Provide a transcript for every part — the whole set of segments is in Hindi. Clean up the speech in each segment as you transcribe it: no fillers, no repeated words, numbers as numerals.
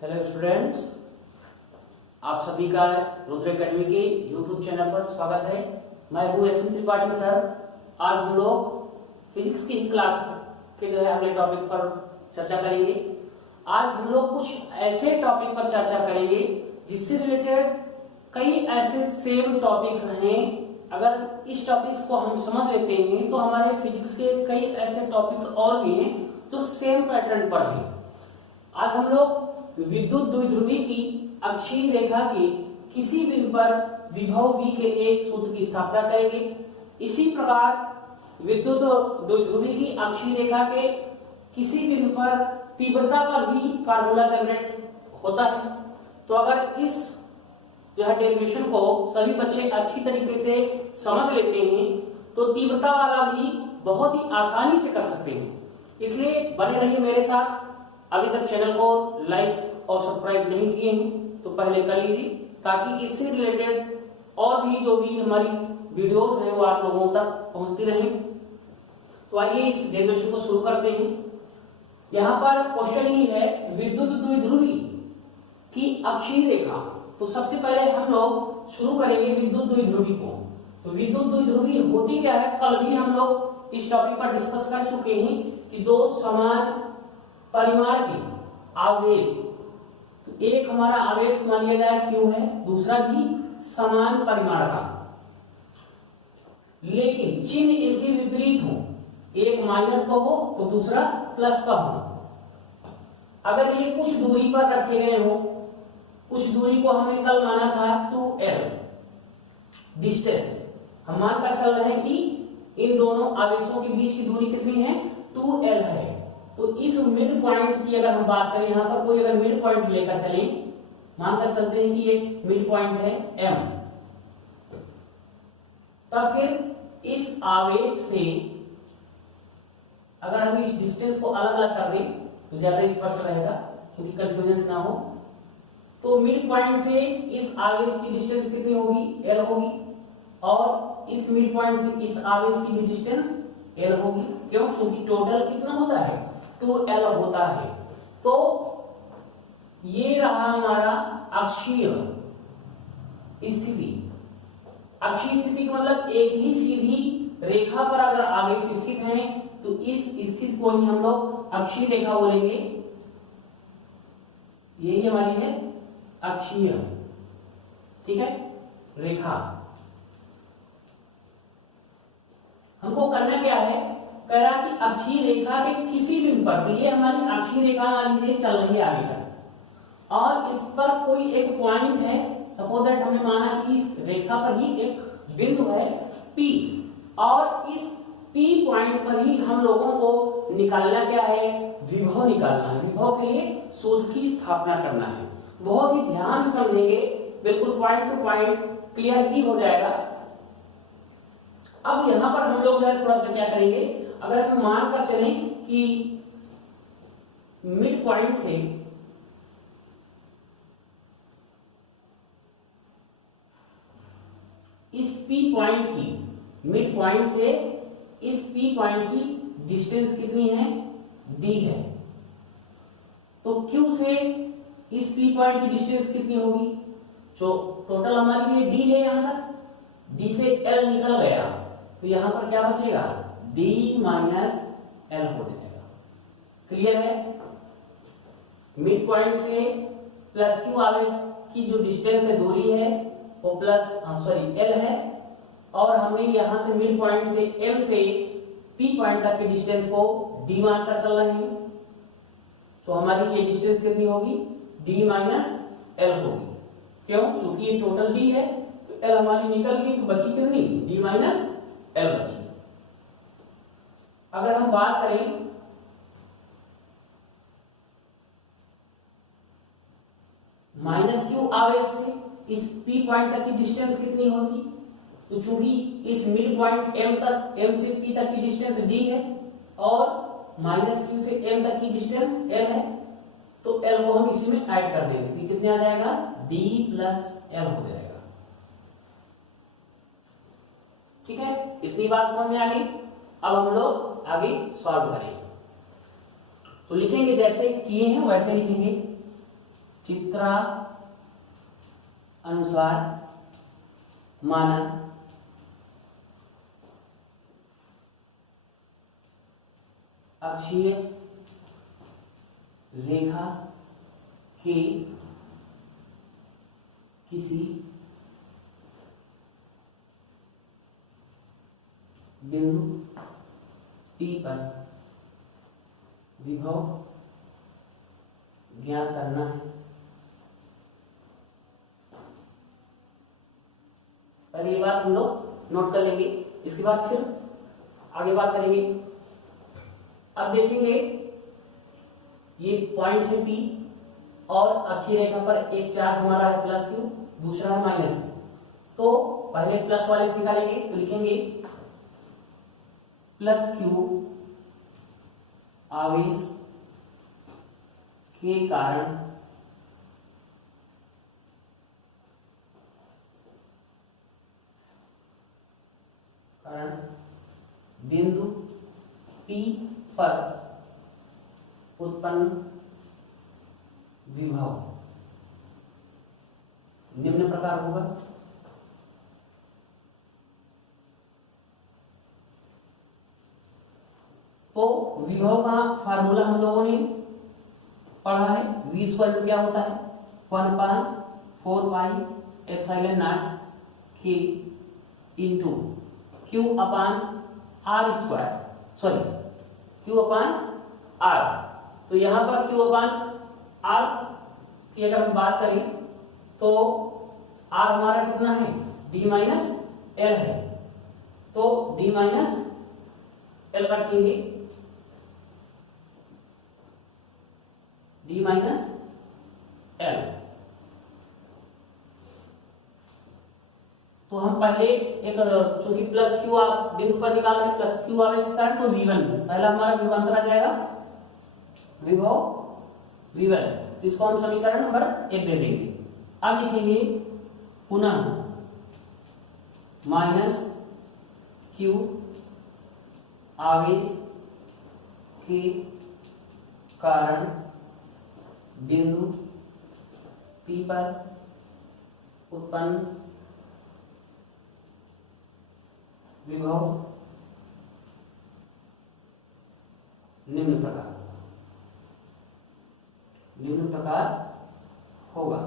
हेलो स्टूडेंट्स, आप सभी का रुद्र एकेडमी के यूट्यूब चैनल पर स्वागत है। मैं हूँ एस त्रिपाठी सर। आज हम लोग फिजिक्स की ही क्लास के अगले टॉपिक पर चर्चा करेंगे। आज हम लोग कुछ ऐसे टॉपिक पर चर्चा करेंगे जिससे रिलेटेड कई ऐसे सेम टॉपिक्स हैं। अगर इस टॉपिक्स को हम समझ लेते हैं तो हमारे फिजिक्स के कई ऐसे टॉपिक्स और भी हैं जो सेम पैटर्न पर हैं। आज हम लोग विद्युत द्विध्रुवी की अक्षीय रेखा के किसी बिंदु पर विभव V के लिए सूत्र की स्थापना करेंगे। इसी प्रकार विद्युत द्विध्रुवी की अक्षीय रेखा के किसी बिंदु पर तीव्रता का भी फार्मूला जनरेट होता है। तो अगर इस डेरिवेशन को सभी बच्चे अच्छी तरीके से समझ लेते हैं तो तीव्रता वाला भी बहुत ही आसानी से कर सकते हैं। इसलिए बने रहिए मेरे साथ। अभी तक चैनल को लाइक और सब्सक्राइब नहीं किए हैं तो पहले कर लीजिए, ताकि इससे रिलेटेड और भी जो भी हमारी वीडियोस हैं वो आप लोगों तक पहुंचती रहें। तो आइए इस डेरिवेशन को शुरू करते हैं। यहाँ पर क्वेश्चन ही है विद्युत द्विध्रुवी की अक्षीय रेखा। तो सबसे पहले हम लोग शुरू करेंगे विद्युत द्विध्रुवी को। तो विद्युत द्विध्रुवी होती क्या है, कल भी हम लोग इस टॉपिक पर डिस्कस कर चुके हैं कि दो समान परिमाण के आवेश, तो एक हमारा आवेश मान लिया जाए Q है, दूसरा भी समान परिमाण का, लेकिन चिन्ह इनके विपरीत हो, एक माइनस का हो तो दूसरा प्लस का हो। अगर ये कुछ दूरी पर रखे गए हो, कुछ दूरी को हमने कल माना था 2L डिस्टेंस, हम मानकर चल रहे हैं कि इन दोनों आवेशों के बीच की दूरी कितनी है, 2L है। तो इस मिड पॉइंट की अगर हम बात करें, यहां पर कोई अगर मिड पॉइंट लेकर चले, मानकर चलते हैं कि एक मिड पॉइंट है M, तब फिर इस आवेश से अगर हम इस डिस्टेंस को अलग अलग कर दें तो ज्यादा स्पष्ट रहेगा, क्योंकि कंफ्यूजन ना हो। तो मिड पॉइंट से इस आवेश की डिस्टेंस कितनी होगी, L होगी, और इस मिड पॉइंट से इस आवेश की भी डिस्टेंस L होगी। क्यों? क्योंकि टोटल कितना होता है, 2L होता है। तो ये रहा हमारा अक्षीय स्थिति। अक्षीय स्थिति का मतलब एक ही सीधी रेखा पर अगर आवेश स्थित है तो इस स्थिति को ही हम लोग अक्षीय रेखा बोलेंगे। यही हमारी है अक्षीय, ठीक है, रेखा। हमको करना क्या है, कह रहा कि अक्षीय रेखा के किसी बिंदु पर, तो ये हमारी अक्षीय रेखा मान लीजिए चल रही है आगे तक, और इस पर कोई एक पॉइंट है, सपोज दैट हमने माना कि इस रेखा पर ही एक बिंदु है P, और इस P पॉइंट पर ही हम लोगों को निकालना क्या है, विभव निकालना है। विभव के लिए सूत्र की स्थापना करना है। बहुत ही ध्यान से समझेंगे, बिल्कुल पॉइंट टू पॉइंट क्लियर ही हो जाएगा। अब यहां पर हम लोग थोड़ा सा क्या करेंगे, अगर हम मान कर चलें कि मिड पॉइंट से इस P पॉइंट की, मिड पॉइंट से इस P पॉइंट की डिस्टेंस कितनी है, D है। तो Q से इस P पॉइंट की डिस्टेंस कितनी होगी, जो टोटल हमारे लिए D है, यहां तक D से L निकल गया, तो यहां पर क्या बचेगा, D माइनस L हो जाएगा। क्लियर है? मिड पॉइंट से प्लस Q आवेश की जो डिस्टेंस है, दूरी है, वो प्लस L है, और हमने यहां से मिड पॉइंट से M से P पॉइंट तक की डिस्टेंस को D मानकर चल रहे हैं। तो हमारी ये डिस्टेंस कितनी होगी, D माइनस L होगी। क्यों? क्योंकि ये टोटल D है, तो L हमारी निकल गई, तो बची कितनी, D माइनस L बची। अगर हम बात करें माइनस Q आवेश से इस P पॉइंट तक की डिस्टेंस कितनी होगी, तो चूंकि इस मिड पॉइंट M से P तक की डिस्टेंस D है, और माइनस Q से M तक की डिस्टेंस L है, तो L को हम इसी में ऐड कर देंगे, तो कितने आ जाएगा, D प्लस L हो जाएगा। ठीक है, इतनी बात समझ में आ गई। अब हम लोग आगे सॉल्व करेंगे। तो लिखेंगे जैसे किए हैं वैसे लिखेंगे। चित्रा अनुसार माना अक्षीय रेखा के किसी बिंदु P पर विभव ज्ञात करना है। पहले ये बात हम लोग नोट कर लेंगे, इसके बाद फिर आगे बात करेंगे। अब देखेंगे ये पॉइंट है P और अक्षीय रेखा पर एक चार्ज हमारा है प्लस Q, दूसरा है माइनस Q। तो पहले प्लस वाले से निकालेंगे तो लिखेंगे प्लस Q आवेश के कारण बिंदु P पर उत्पन्न विभव निम्न प्रकार होगा। तो विभव का फार्मूला हम लोगों ने पढ़ा है। V इक्वल टू क्या होता है 1/4 epsilon naught K into Q अपान R स्क्वायर, सॉरी Q अपान R। तो यहां पर Q अपान R की अगर हम बात करें तो R हमारा कितना है D माइनस L है, तो D माइनस L रखेंगे, D माइनस L। तो हम पहले एक चूंकि प्लस Q आप बिंदु पर निकाल रहे प्लस Q आवेश के कारण तो V1 पहला हमारा विभव अंतर आ जाएगा विभव V1, तो इसको हम समीकरण नंबर 1 दे देंगे। अब लिखेंगे पुनः माइनस Q आवेश के कारण बिंदु P पर उत्पन्न विभव निम्न प्रकार होगा।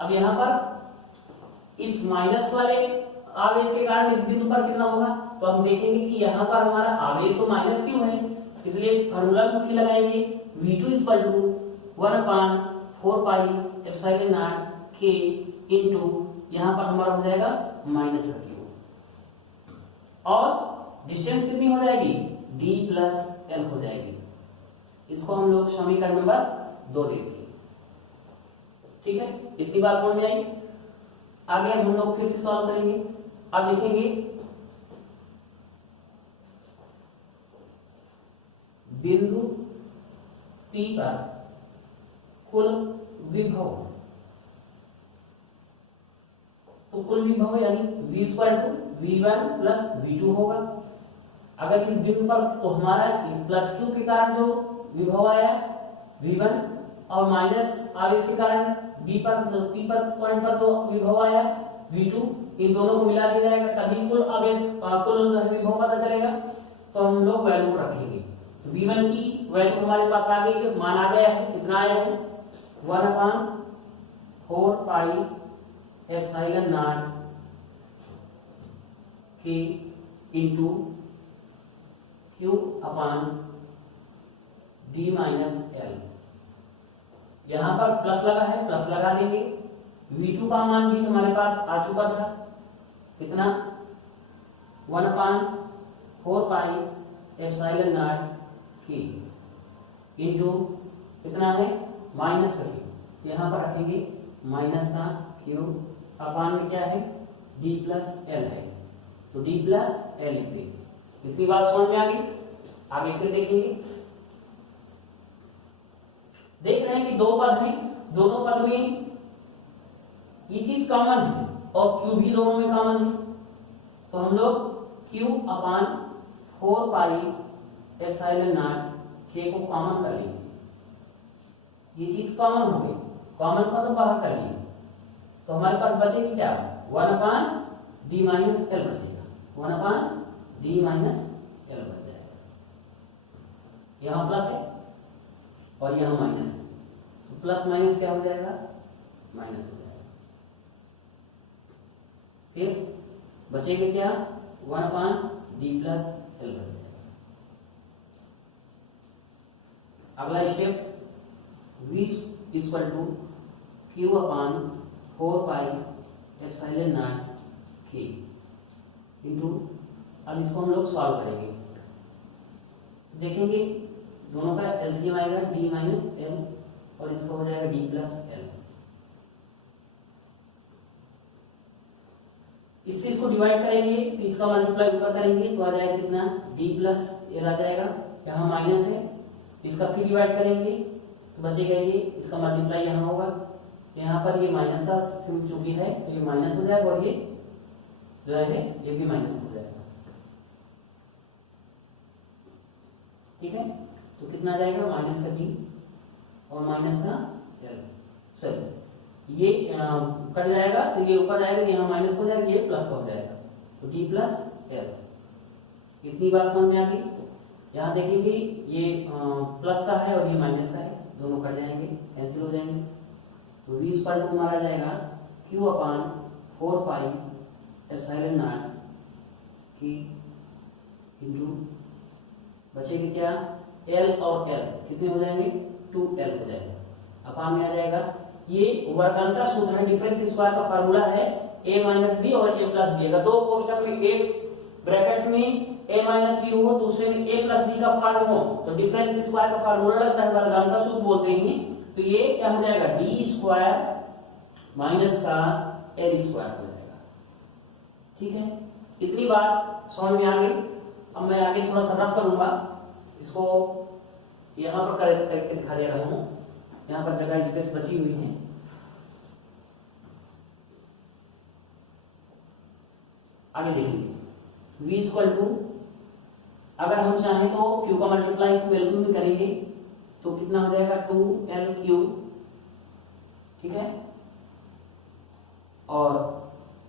अब यहां पर इस माइनस वाले आवेश के कारण इस बिंदु पर कितना होगा, तो हम देखेंगे कि यहां पर हमारा आवेश तो माइनस क्यों है, इसलिए फार्मूला भी लगाएंगे V2 equal to 1/4 pi epsilon naught K into यहां पर हमारा हो जाएगा माइनस Q और डिस्टेंस कितनी हो जाएगी D प्लस L हो जाएगी। इसको हम लोग समीकरण नंबर 2 देंगे। ठीक है, इतनी बात समझ में आई। आगे हम लोग फिर से सॉल्व करेंगे। अब लिखेंगे बिंदु P पर कुल विभव, तो कुल विभव यानी V equal to V1 plus V2 होगा। अगर इस बिंदु पर तो हमारा प्लस Q के कारण जो विभव आया V1 और माइनस आवेश के कारण B पर P पर पॉइंट पर जो विभव आया V2, इन दोनों को मिला दिया जाएगा तभी कुल आवेश कुल विभव पता चलेगा। तो हम लोग वैल्यू रखेंगे। तो V1 की वैल्यू हमारे पास आ गई, मान आ गया है, कितना आया है 1/4 pi epsilon naught K into Q अपान D माइनस L। यहां पर प्लस लगा है, प्लस लगा देंगे। V2 का मान भी हमारे पास आ चुका था, कितना 1/4 pi epsilon naught K into कितना है माइनस का Q, यहां पर रखेंगे माइनस का Q अपान में क्या है D प्लस L है, तो D प्लस L लिख देंगे। इतनी बात समझ में आ गई। आगे फिर देखेंगे, देख रहे हैं कि दो पद हैं, दोनों पद में ये चीज कॉमन है और Q भी दोनों में कॉमन है, तो हम लोग Q अपान 4 पाई एप्सिलॉन नॉट K को कॉमन कर लेंगे। ये चीज कॉमन हो गई, कॉमन को तो बाहर कर लिए, तो हमारे पास बचेगी क्या, 1/d माइनस एल बचेगा, 1/d माइनस एल बच जाएगा। यहाँ प्लस है और यहाँ माइनस है, तो प्लस माइनस क्या हो जाएगा, माइनस हो जाएगा। फिर बचेगा क्या, 1/d प्लस एल बच जाएगा। अगला step, v equal to q/4πε0k into, अब इसको हम लोग सॉल्व करेंगे, देखेंगे दोनों का एलसीएम आएगा d माइनस एल और इसका हो जाएगा d प्लस एल। इससे इसको डिवाइड करेंगे तो इसका मल्टीप्लाई ऊपर करेंगे तो आ जाएगा कितना, d प्लस एल आ जाएगा, यहाँ माइनस है, इसका फिर डिवाइड करेंगे तो बचेगा ये, इसका मल्टीप्लाई यहाँ होगा, यहाँ पर ये माइनस का सिंबल चूंकि है तो ये माइनस हो जाएगा और ये जो है ये भी माइनस हो जाएगा। ठीक है, तो कितना आ जाएगा, माइनस का d और माइनस का एल, सॉरी ये कट जाएगा तो ये ऊपर जाएगा, यहाँ माइनस हो जाएगा, ये प्लस हो जाएगा, तो d प्लस एल। इतनी बात समझ में आ गई। यहाँ देखेंगे ये प्लस का है और ये माइनस का है, दोनों कट जाएंगे, कैंसिल हो जाएंगे, तो v इक्वल टू हमारा जाएगा q/4πε0k इंटू बचेगा क्या, l और l कितने हो जाएंगे, 2l हो जाएगा, अपान में आ जाएगा। ये वर्गांतर सूत्र है, डिफरेंस स्क्वायर का फार्मूला है a माइनस बी और a प्लस बी। अगर दो कोष्टक में एक ब्रैकेट्स में a माइनस बी हो, दूसरे में a प्लस बी का फॉर्म हो, तो डिफरेंस स्क्वायर का फार्मूला लगता है, वर्गांतर सूत्र बोलते हैं। तो ये क्या हो जाएगा, d स्क्वायर माइनस का l स्क्वायर हो जाएगा। ठीक है, इतनी बात समझ में आ गई। अब मैं आगे थोड़ा सा रफ करूंगा, इसको यहाँ पर करके दिखा दे रहा हूँ, यहाँ पर जगह स्पेस बची हुई है। आगे देखेंगे, v इक्वल टू, अगर हम चाहें तो q का मल्टीप्लाई 2l में करेंगे तो कितना हो जाएगा, 2l3, ठीक है, और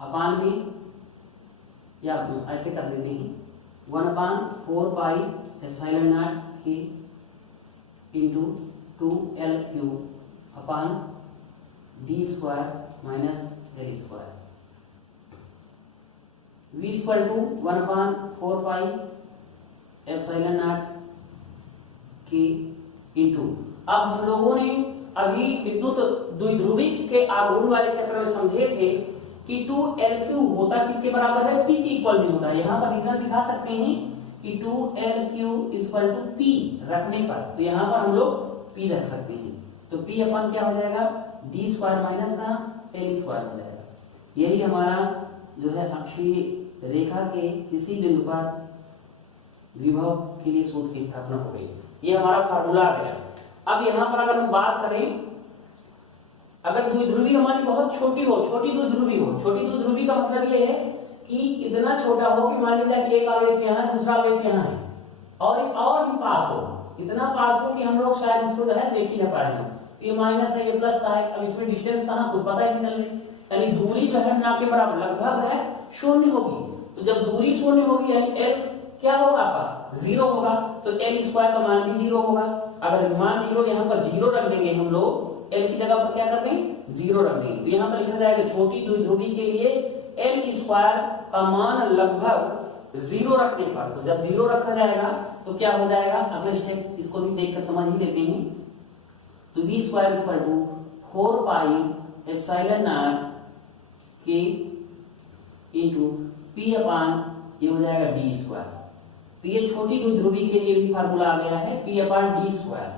अपान में या ऐसे कर देते हैं 1/4πε0k into 2l3 upon d square minus l square. v equal to 1/4πε0k into, अब हम लोगों ने अभी विद्युत द्विध्रुवी के आघूर्ण वाले चक्र में समझे थे कि 2l3 होता किसके बराबर है, p के इक्वल में होता है। यहाँ पर रीजन दिखा सकते हैं कि 2l3 इक्वल टू p रखने पर, तो यहाँ पर हम लोग p रख सकते हैं, तो p अपन क्या हो जाएगा, d स्क्वायर माइनस का l स्क्वायर हो जाएगा। यही हमारा जो है अक्षीय रेखा के किसी बिंदु पर विभव के लिए सूत्र की स्थापना हो गई। ये हमारा फार्मूला आ गया। अब यहाँ पर अगर हम बात करें, अगर द्विध्रुवी हमारी बहुत छोटी हो, छोटी द्विध्रुवी हो, छोटी द्विध्रुवी का मतलब ये है कि इतना छोटा हो कि मान लीजिए कि एक आवेश यहाँ है, दूसरा आवेश यहाँ है, और भी पास हो, इतना पास हो कि हम लोग शायद इसको जो है देख ही ना पाए। ये माइनस है, ये प्लस का है, अब इसमें डिस्टेंस कहाँ कुछ पता ही नहीं चल रही, यानी दूरी जो है ना के बराबर लगभग है शून्य होगी। तो जब दूरी शून्य होगी यानी l क्या होगा आपका, 0 होगा, तो l स्क्वायर का मान भी 0 होगा। अगर मान 0 यहाँ पर 0 रख देंगे हम लोग, l की जगह पर क्या कर देंगे, 0 रख देंगे, तो यहाँ पर लिखा जाएगा छोटी द्विध्रुवी के लिए l स्क्वायर का मान लगभग 0 रखने पर। तो जब 0 रखा जाएगा तो क्या हो जाएगा, अगले स्टेप इसको भी देखकर समझ ही लेते हैं। तो v square equal to 4πε0k into p upon ये हो जाएगा d स्क्वायर। तो ये छोटी द्विध्रुवी के लिए भी फार्मूला आ गया है, p अपान d स्क्वायर।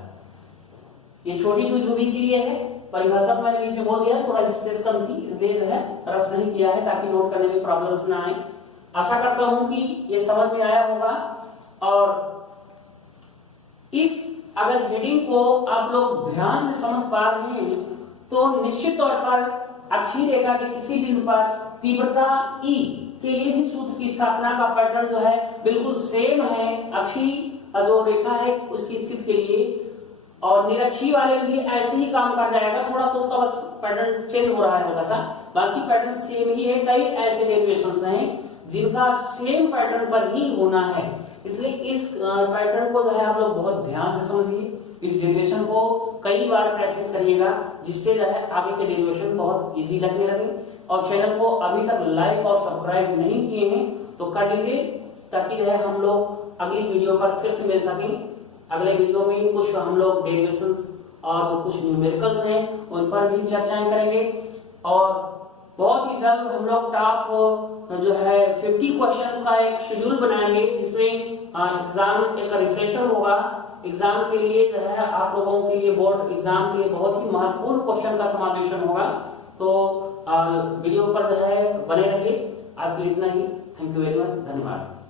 ये छोटी द्विध्रुवी के लिए है, परिभाषा मैंने बीच में बोल दिया, थोड़ा स्पेस कम थी इसलिए जो है रफ नहीं किया है ताकि नोट करने में प्रॉब्लम्स ना आए। आशा करता हूं कि ये समझ में आया होगा। और इस अगर हेडिंग को आप लोग ध्यान से समझ पा रहे हैं तो निश्चित तौर पर अक्षीय रेखा के किसी बिंदु पर तीव्रता E के लिए भी सूत्र की स्थापना का पैटर्न जो है बिल्कुल सेम है। अक्षीय जो रेखा है उसकी स्थिति के लिए और निरक्षी वाले भी ऐसे ही काम कर जाएगा, थोड़ा सा उसका बस पैटर्न चेंज हो रहा है हल्का सा, बाकी पैटर्न सेम ही है। कई ऐसे डेरिवेशंस हैं जिनका सेम पैटर्न पर ही होना है, इसलिए इस पैटर्न को जो है आप लोग बहुत ध्यान से समझिए, इस डेरिवेशन को कई बार प्रैक्टिस करिएगा, जिससे जो है आगे के डेरिवेशन बहुत इजी लगने लगे। और चैनल को अभी तक लाइक और सब्सक्राइब नहीं किए हैं तो कर लीजिए, ताकि जो है हम लोग अगली वीडियो पर फिर से मिल सकें। अगले वीडियो में कुछ हम लोग डेरिवेशंस और कुछ न्यूमेरिकल्स हैं उन पर भी चर्चाएं करेंगे, और बहुत ही जल्द हम लोग टॉप जो है 50 क्वेश्चंस का एक शेड्यूल बनाएंगे, जिसमें एग्जाम एक रिफ्रेशर होगा। एग्जाम के लिए जो है आप लोगों के लिए, बोर्ड एग्जाम के लिए बहुत ही महत्वपूर्ण क्वेश्चन का समावेशन होगा। तो वीडियो पर जो है बने रहिए। आज के लिए इतना ही। थैंक यू वेरी मच, धन्यवाद।